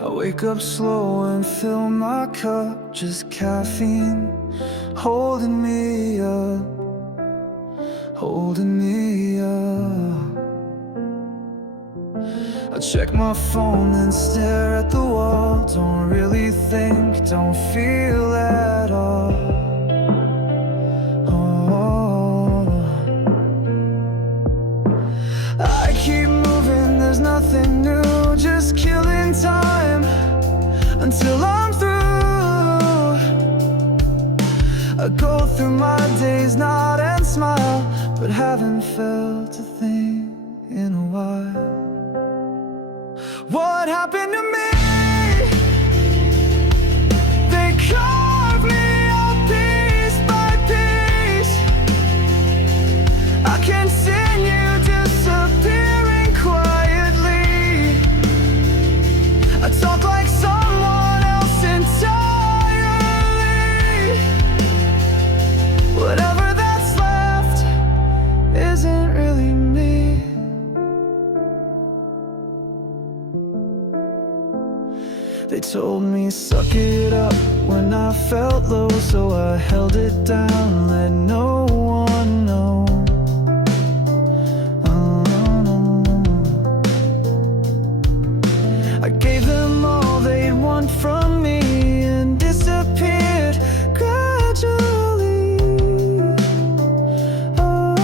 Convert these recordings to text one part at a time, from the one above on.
I wake up slow and fill my cup, just caffeine holding me up, holding me up. I check my phone and stare at the wall. Don't really think, don't feel at all. Oh, I keep moving, there's nothing new, just killing time until I'm through. I go through my days, nod and smile, but haven't felt a thing in a while. What happened to me? They carved me up piece by piece. I continue disappearing quietly. I talk like someone else entirely. Whatever that's left isn't really me. They told me suck it up when I felt low, so I held it down, let no one know. Oh, no. I gave them all they'd want from me and disappeared gradually. Oh.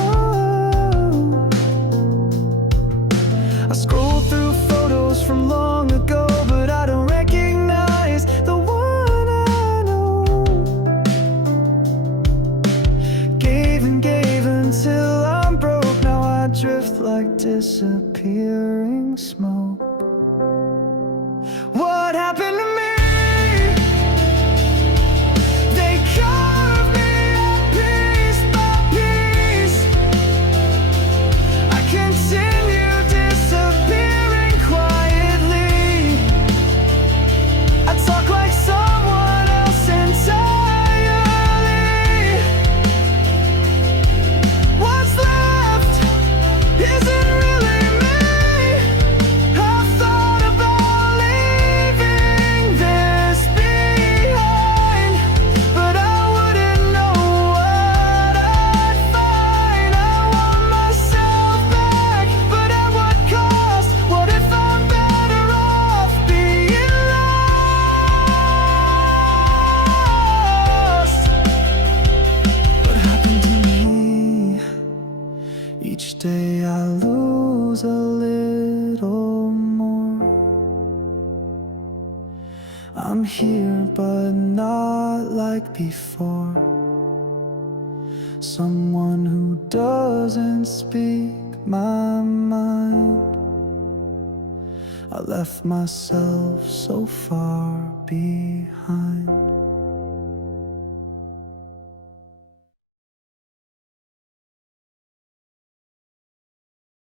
I scroll through photos from long ago, but I don't recognize the one I know. Gave and gave until I'm broke. Now I drift like disappearing smoke. What happened to me? They carved me up piece by piece. I continue disappearing quietly. I talk like someone else entirely. What's left isn't really me. I've thought about leaving this behind, but I wouldn't know what I'd find. I want myself back, but at what cost? What if I'm better off being lost? What happened to me? Each day I lose a little more. I'm here but not like before. Someone who doesn't speak my mind. I left myself so far behind.